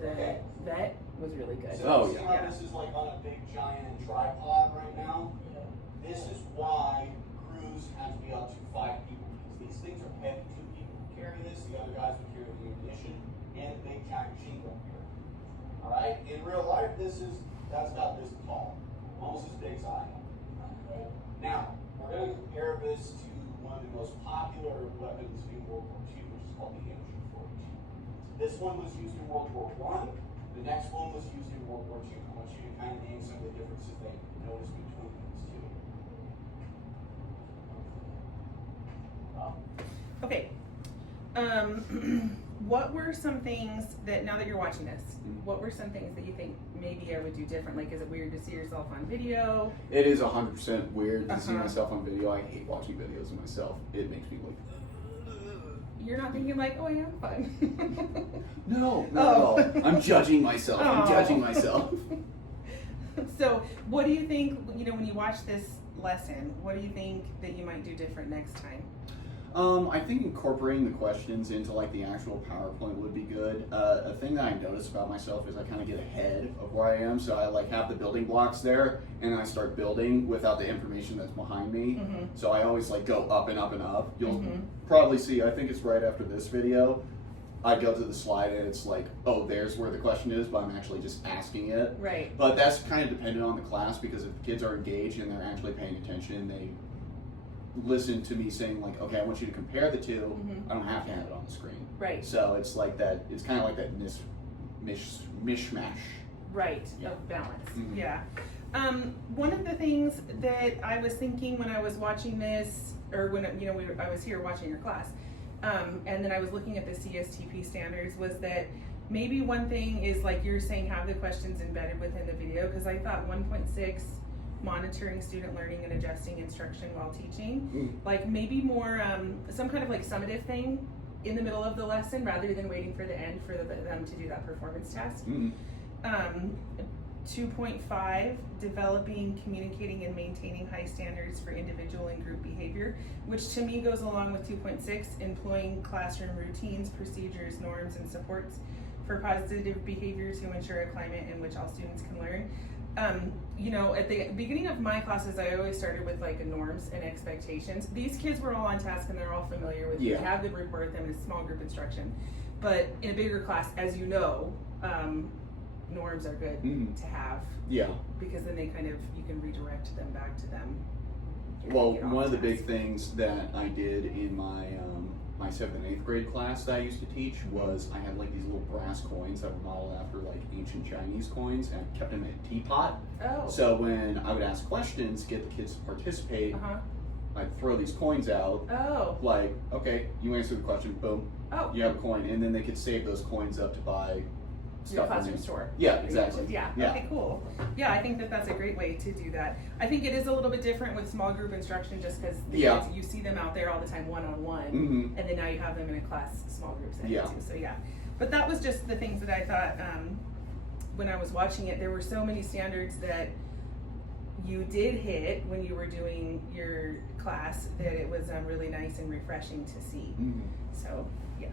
the vet was really good. So see how this is like on a big giant tripod right now? This is why crews have to be up to 5 people, because these things are heavy. 2 people will carry this, the other guys will carry the ammunition, and the big giant machine gun here. Alright? In real life, that's about this tall. Almost as big as I am. Now, we're going to compare this to one of the most popular weapons in World War II, which is called the MG42. This one was used in World War I. The next one was used in World War II. I want you to kind of name some of the differences that you notice between these two. Okay. What were some things that, now that you're watching this, what were some things that you think maybe I would do different? Like, is it weird to see yourself on video? It is 100% weird to see myself on video. I hate watching videos of myself. It makes me like. You're not thinking like, oh, I am fun. No, not at all. I'm judging myself. I'm judging myself. So, what do you think? When you watch this lesson, what do you think that you might do different next time? I think incorporating the questions into like the actual PowerPoint would be good. A thing that I notice about myself is I kind of get ahead of where I am, so I like have the building blocks there, and I start building without the information that's behind me. So I always like go up and up and up. You'll probably see, I think it's right after this video, I go to the slide and it's like, oh, there's where the question is, but I'm actually just asking it. Right. But that's kind of dependent on the class, because if the kids are engaged and they're actually paying attention, they listen to me saying like, okay, I want you to compare the two. I don't have to have it on the screen. Right. So it's like that. It's kind of like that mishmash. Right. Yeah. Of balance. Yeah. One of the things that I was thinking when I was watching this, or when I was here watching your class, and then I was looking at the CSTP standards, was that maybe one thing is like you're saying, have the questions embedded within the video, because I thought 1.6. monitoring student learning and adjusting instruction while teaching, like maybe more some kind of like summative thing in the middle of the lesson rather than waiting for the end for them to do that performance task. 2.5, developing, communicating, and maintaining high standards for individual and group behavior, which to me goes along with 2.6, employing classroom routines, procedures, norms, and supports for positive behavior to ensure a climate in which all students can learn. At the beginning of my classes, I always started with like norms and expectations. These kids were all on task and they're all familiar with it. Yeah. They have the report with them in a small group instruction. But in a bigger class, as you know, norms are good to have. Yeah. Because then you can redirect them back to them. Well, one of the big things that I did in my my 7th and 8th grade class that I used to teach was I had like these little brass coins that were modeled after like ancient Chinese coins, and I kept them in a teapot. Oh. So when I would ask questions, get the kids to participate, I'd throw these coins out. Oh. Like, okay, you answer the question, boom, you have a coin, and then they could save those coins up to buy Your stuff. classroom store. Yeah, exactly. Yeah. Okay, cool. Yeah, I think that's a great way to do that. I think it is a little bit different with small group instruction, just because you see them out there all the time one-on-one, and then now you have them in a class small group setting too. So yeah, but that was just the things that I thought when I was watching it. There were so many standards that you did hit when you were doing your class that it was really nice and refreshing to see. So yeah.